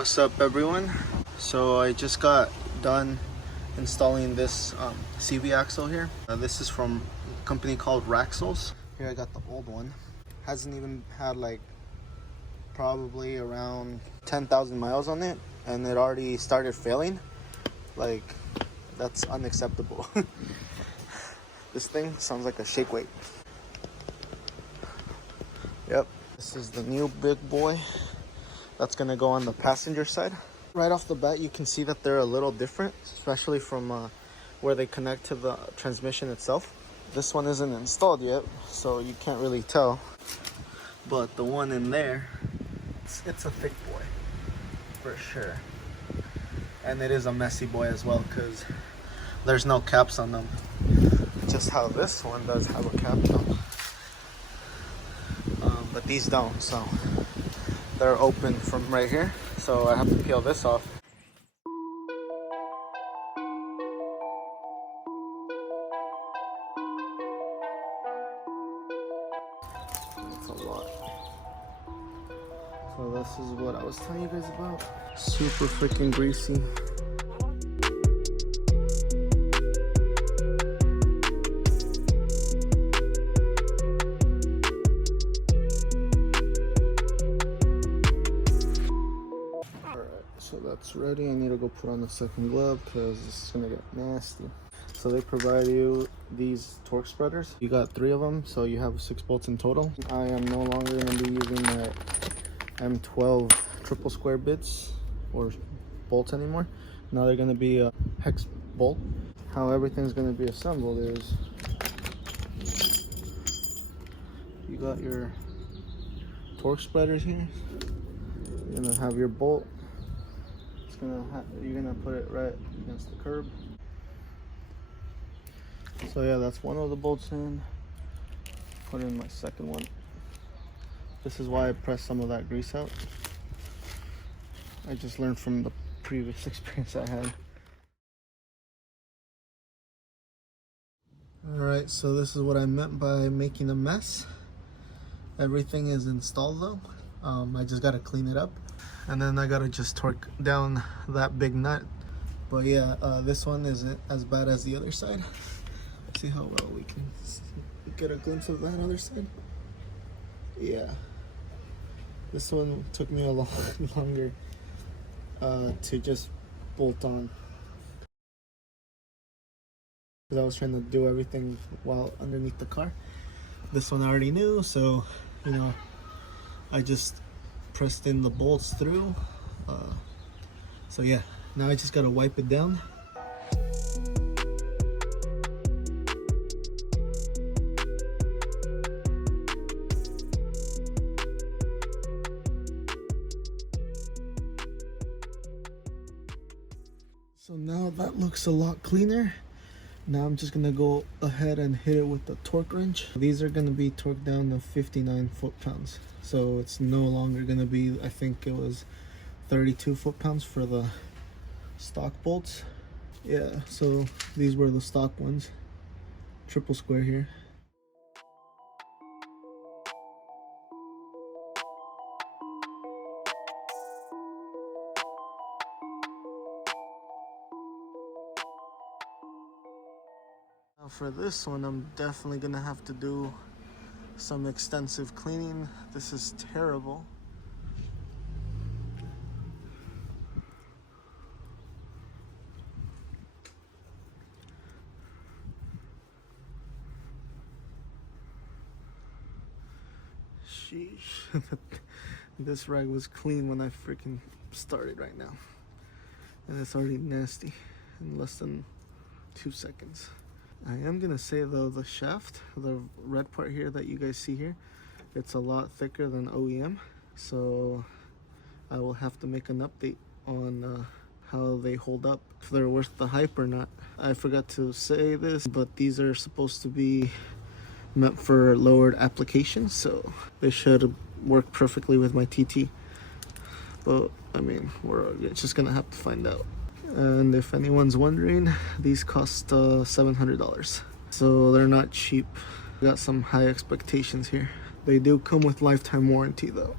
What's up everyone? So I just got done installing this CV axle here. This is from a company called Raxles. Here I got the old one. Hasn't even had like probably around 10,000 miles on it and it already started failing. Like, that's unacceptable. This thing sounds like a shake weight. Yep, this is the new big boy that's gonna go on the passenger side. Right off the bat you can see that they're a little different, especially from where they connect to the transmission itself. This one isn't installed yet, so you can't really tell, but the one in there, it's a thick boy for sure, and it is a messy boy as well because there's no caps on them, just how this one does have a cap though. But these don't, so they're open from right here, so I have to peel this off. That's a lot. So this is what I was telling you guys about. Super freaking greasy. So that's ready. I need to go put on the second glove because this is gonna get nasty. So they provide you these torque spreaders. You got 3 of them, so you have 6 bolts in total. I am no longer gonna be using that M12 triple square bits or bolts anymore. Now they're gonna be a hex bolt. How everything's gonna be assembled is you got your torque spreaders here. You're gonna have your bolt. You're gonna put it right against the curb. So yeah, that's one of the bolts in. Put in my second one. This is why I pressed some of that grease out. I just learned from the previous experience I had. Alright, so this is what I meant by making a mess. Everything is installed though. I just gotta clean it up. And then I gotta just torque down that big nut. But yeah, this one isn't as bad as the other side. See how well we can get a glimpse of that other side. Yeah, this one took me a lot longer to just bolt on, because I was trying to do everything while underneath the car. This one I already knew, so you know, I just pressed in the bolts through. So yeah, now I just gotta wipe it down. So now that looks a lot cleaner. Now I'm just gonna go ahead and hit it with the torque wrench. These are gonna be torqued down to 59 foot-pounds. So it's no longer gonna be, I think it was 32 foot-pounds for the stock bolts. Yeah, so these were the stock ones. Triple square here. Now for this one, I'm definitely gonna have to do some extensive cleaning. This is terrible. Sheesh. This rag was clean when I freaking started right now, and it's already nasty in less than 2 seconds. I am gonna say though, the shaft, the red part here that you guys see here, it's a lot thicker than OEM, so I will have to make an update on how they hold up, if they're worth the hype or not. I forgot to say this, but these are supposed to be meant for lowered applications, so they should work perfectly with my TT. But I mean, we're just gonna have to find out. And if anyone's wondering, these cost $700, so they're not cheap. Got some high expectations here. They do come with lifetime warranty though.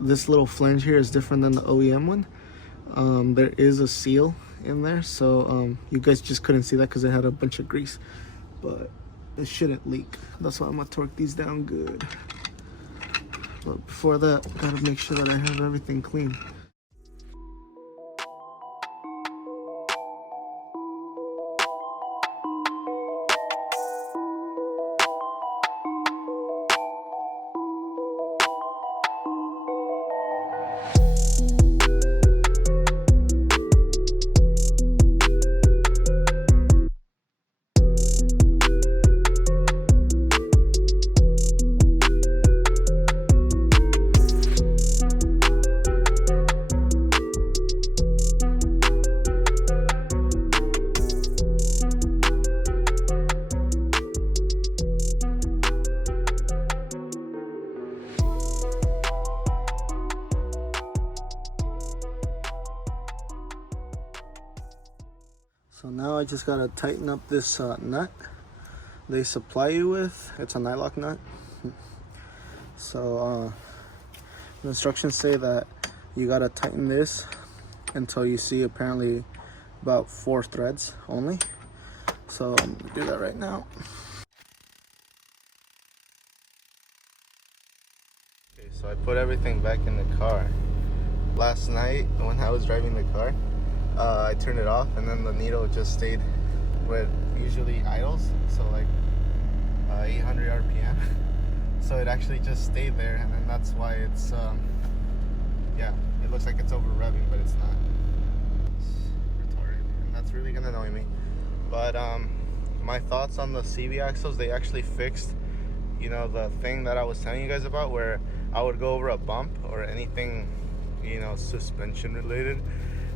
this little flange here is different than the OEM one. There is a seal in there, so you guys just couldn't see that because it had a bunch of grease, but it shouldn't leak. That's why I'm gonna torque these down good. But before that, gotta make sure that I have everything clean. So now I just gotta tighten up this nut they supply you with. It's a nylock nut. So the instructions say that you gotta tighten this until you see apparently about 4 threads only. So I'm gonna do that right now. Okay, so I put everything back in the car. Last night when I was driving the car, I turned it off and then the needle just stayed where it usually idles, so like 800 RPM. So it actually just stayed there, and then that's why it's yeah, it looks like it's over revving, but it's not. It's retarded, and that's really gonna annoy me. But my thoughts on the CV axles, they actually fixed, you know, the thing that I was telling you guys about where I would go over a bump or anything, you know, suspension related,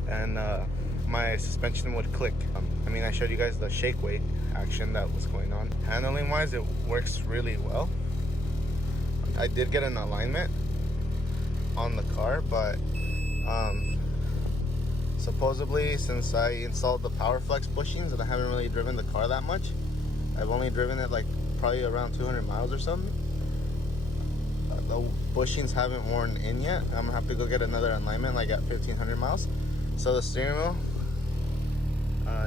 and my suspension would click. I mean, I showed you guys the shake weight action that was going on. Handling wise, it works really well. I did get an alignment on the car, but supposedly since I installed the power flex bushings and I haven't really driven the car that much, I've only driven it like probably around 200 miles or something. The bushings haven't worn in yet. I'm gonna have to go get another alignment like at 1500 miles. So the steering wheel,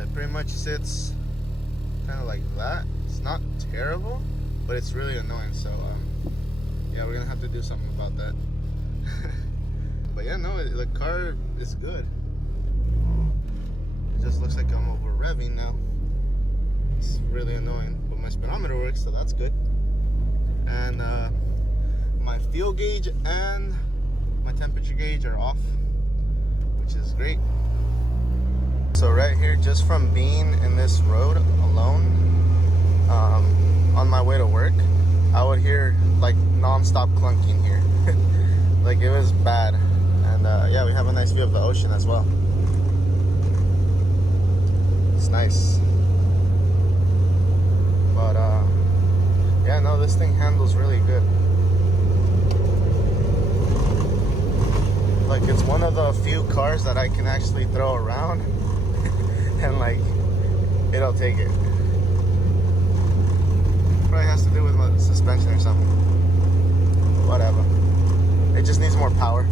it pretty much sits kind of like that. It's not terrible, but it's really annoying. So yeah, we're gonna have to do something about that. But yeah, no, the car is good. It just looks like I'm over revving now. It's really annoying, but my speedometer works, so that's good. And my fuel gauge and my temperature gauge are off, which is great. So right here, just from being in this road alone, on my way to work, I would hear like non-stop clunking here. Like it was bad. And yeah, we have a nice view of the ocean as well. It's nice. But yeah, no, this thing handles really good. Like it's one of the few cars that I can actually throw around and like it'll take it. Probably has to do with my suspension or something. Whatever. It just needs more power.